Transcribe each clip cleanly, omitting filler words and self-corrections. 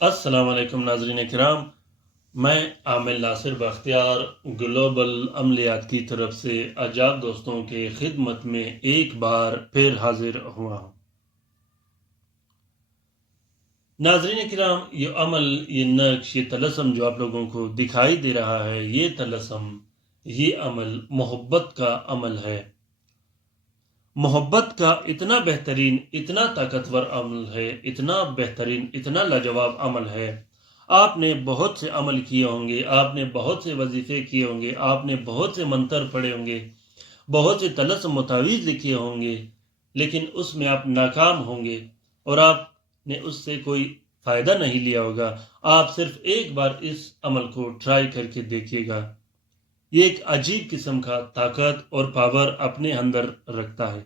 अस्सलाम वालेकुम नाज़रीन किराम। मैं आमिर नासिर बख्तियार ग्लोबल अमलियात की तरफ से आजाद दोस्तों के खिदमत में एक बार फिर हाजिर हुआ हूँ। नाज़रीन किराम, ये अमल, ये नक्श, ये तलस्सम जो आप लोगों को दिखाई दे रहा है, ये तलस्सम, ये अमल मोहब्बत का अमल है। मोहब्बत का इतना बेहतरीन, इतना ताकतवर अमल है, इतना बेहतरीन, इतना लाजवाब अमल है। आपने बहुत से अमल किए होंगे, आपने बहुत से वजीफे किए होंगे, आपने बहुत से मंतर पढ़े होंगे, बहुत से तलस्सुम मुतावीज़ लिखे होंगे, लेकिन उसमें आप नाकाम होंगे और आपने उससे कोई फ़ायदा नहीं लिया होगा। आप सिर्फ एक बार इस अमल को ट्राई करके देखिएगा। ये एक अजीब किस्म का ताकत और पावर अपने अंदर रखता है।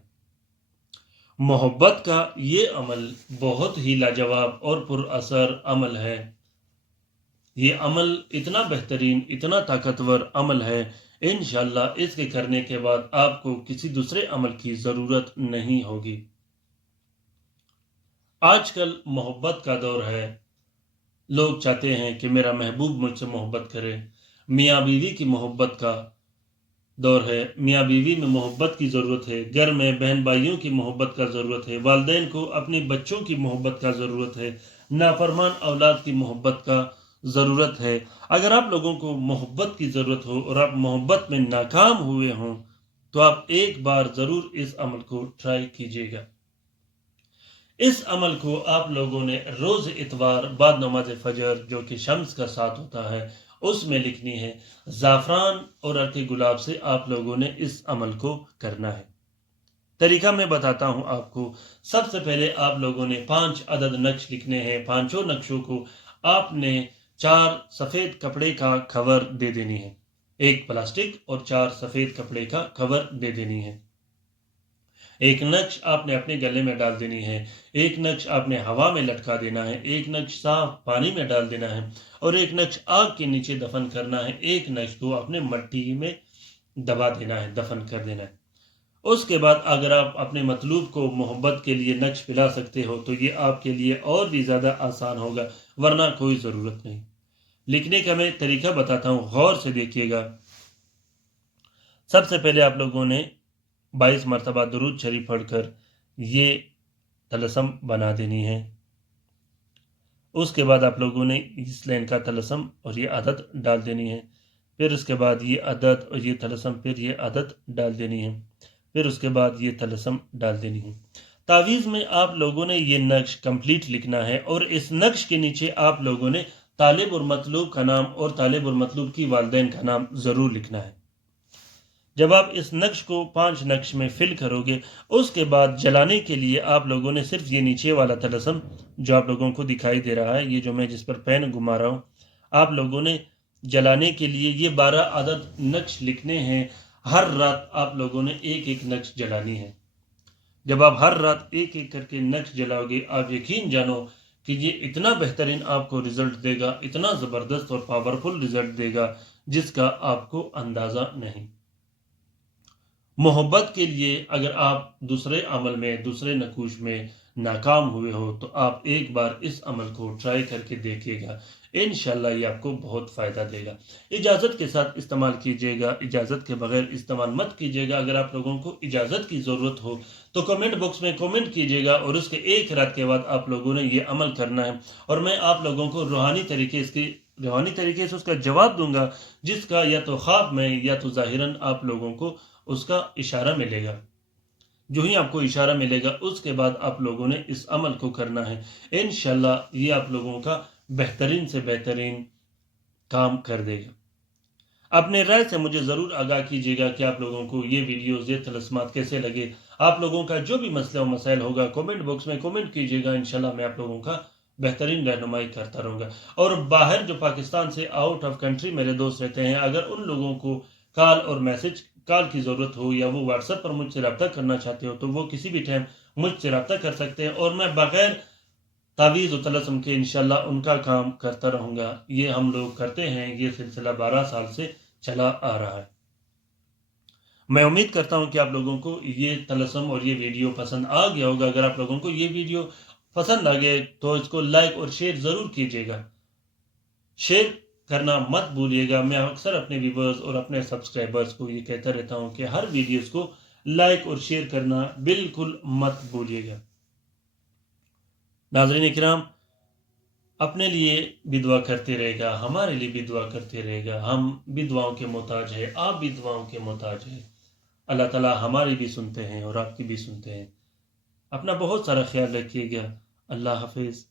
मोहब्बत का ये अमल बहुत ही लाजवाब और पुरअसर अमल है। ये अमल इतना बेहतरीन, इतना ताकतवर अमल है, इंशाअल्लाह इसके करने के बाद आपको किसी दूसरे अमल की ज़रूरत नहीं होगी। आजकल मोहब्बत का दौर है। लोग चाहते हैं कि मेरा महबूब मुझसे मोहब्बत करे। मियाँ बीवी की मोहब्बत का दौर है। मियाँ बीवी में मोहब्बत की ज़रूरत है। घर में बहन भाइयों की मोहब्बत का ज़रूरत है। वालिदैन को अपने बच्चों की मोहब्बत का ज़रूरत है। नाफरमान औलाद की मोहब्बत का ज़रूरत है। अगर आप लोगों को मोहब्बत की ज़रूरत हो और आप मोहब्बत में नाकाम हुए हों, तो आप एक बार ज़रूर इस अमल को ट्राई कीजिएगा। इस अमल को आप लोगों ने रोज़ इतवार बाद नमाज फजर, जो कि शम्स का साथ होता है, उसमें लिखनी है। ज़ाफ़रान और अर्क गुलाब से आप लोगों ने इस अमल को करना है। तरीका मैं बताता हूँ आपको। सबसे पहले आप लोगों ने 5 अदद नक्श लिखने हैं। पांचों नक्शों को आपने 4 सफ़ेद कपड़े का कवर दे देनी है। एक प्लास्टिक और 4 सफ़ेद कपड़े का कवर दे देनी है। एक नक्श आपने अपने गले में डाल देनी है, एक नक्श आपने हवा में लटका देना है, एक नक्श साफ पानी में डाल देना है और एक नक्श आग के नीचे दफन करना है। एक नक्श को आपने मट्टी में दबा देना है, दफन कर देना है। उसके बाद अगर आप अपने मतलूब को मोहब्बत के लिए नक्श पिला सकते हो तो ये आपके लिए और भी ज़्यादा आसान होगा, वरना कोई ज़रूरत नहीं। लिखने का मैं तरीका बताता हूँ, गौर से देखिएगा। सबसे पहले आप लोगों ने 22 मरतबा दुरूद शरीफ पढ़कर ये तलस्सम बना देनी है। उसके बाद आप लोगों ने इस लाइन का तलस्सम और ये आदत डाल देनी है। फिर उसके बाद ये आदत और ये तलस्सम, फिर ये आदत डाल देनी है। फिर उसके बाद ये तलस्सम डाल देनी है। तावीज़ में आप लोगों ने ये नक्श कंप्लीट लिखना है और इस नक्श के नीचे आप लोगों ने तालिब और मतलूब का नाम और तालिब और मतलूब की वालिदैन का नाम ज़रूर लिखना है। जब आप इस नक्श को 5 नक्श में फिल करोगे, उसके बाद जलाने के लिए आप लोगों ने सिर्फ ये नीचे वाला तलस्सम जो आप लोगों को दिखाई दे रहा है, ये जो मैं जिस पर पेन घुमा रहा हूँ, आप लोगों ने जलाने के लिए ये 12 अदद नक्श लिखने हैं। हर रात आप लोगों ने एक एक नक्श जलानी है। जब आप हर रात एक एक करके नक्श जलाओगे, आप यकीन जानो कि ये इतना बेहतरीन आपको रिजल्ट देगा, इतना ज़बरदस्त और पावरफुल रिजल्ट देगा जिसका आपको अंदाज़ा नहीं। मोहब्बत के लिए अगर आप दूसरे अमल में, दूसरे नकूश में नाकाम हुए हो, तो आप एक बार इस अमल को ट्राई करके देखिएगा। इंशाल्लाह ये आपको बहुत फ़ायदा देगा। इजाज़त के साथ इस्तेमाल कीजिएगा, इजाज़त के बगैर इस्तेमाल मत कीजिएगा। अगर आप लोगों को इजाज़त की ज़रूरत हो तो कमेंट बॉक्स में कमेंट कीजिएगा और उसके एक रात के बाद आप लोगों ने ये अमल करना है और मैं आप लोगों को रूहानी तरीके से उसका जवाब दूंगा, जिसका या तो ख्वाब में या तो ज़ाहिरन आप लोगों को उसका इशारा मिलेगा। जो ही आपको इशारा मिलेगा, उसके बाद आप लोगों ने इस अमल को करना है। इंशाल्लाह ये आप लोगों का बेहतरीन से बेहतरीन काम कर देगा। अपने राय से मुझे ज़रूर आगाह कीजिएगा कि आप लोगों को ये वीडियोज़, ये तलस्मात कैसे लगे। आप लोगों का जो भी मसला व मसाइल होगा, कमेंट बॉक्स में कमेंट कीजिएगा। इंशाल्लाह मैं आप लोगों का बेहतरीन रहनुमाई करता रहूँगा। और बाहर जो पाकिस्तान से आउट ऑफ कंट्री मेरे दोस्त रहते हैं, अगर उन लोगों को कॉल की ज़रूरत हो या वो व्हाट्सएप पर मुझसे रब्ता करना चाहते हो, तो वो किसी भी टाइम मुझसे रब्ता कर सकते हैं और मैं बग़ैर तावीज़ व तलस्सुम के इंशाल्लाह उनका काम करता रहूँगा। ये हम लोग करते हैं, ये सिलसिला 12 साल से चला आ रहा है। मैं उम्मीद करता हूँ कि आप लोगों को ये तलस्सुम और ये वीडियो पसंद आ गया होगा। अगर आप लोगों को ये वीडियो پسند آ گئے تو اس کو لائک اور شیئر ضرور کیجیے گا. شیئر کرنا مت بھولیے گا. میں اکثر اپنے ویورز اور اپنے سبسکرائبرز کو یہ کہتا رہتا ہوں کہ ہر ویڈیوز کو لائک اور شیئر کرنا بالکل مت بھولیے گا. ناظرین کرام، اپنے لیے بھی دعا کرتے رہے گا، ہمارے لیے بھی دعا کرتے رہے گا. ہم بھی دعاؤں کے محتاج ہیں، آپ بھی دعاؤں کے محتاج ہیں. اللہ تعالیٰ ہماری بھی سنتے ہیں اور آپ کی بھی سنتے ہیں. اپنا بہت سارا خیال رکھیے گا. اللہ حافظ.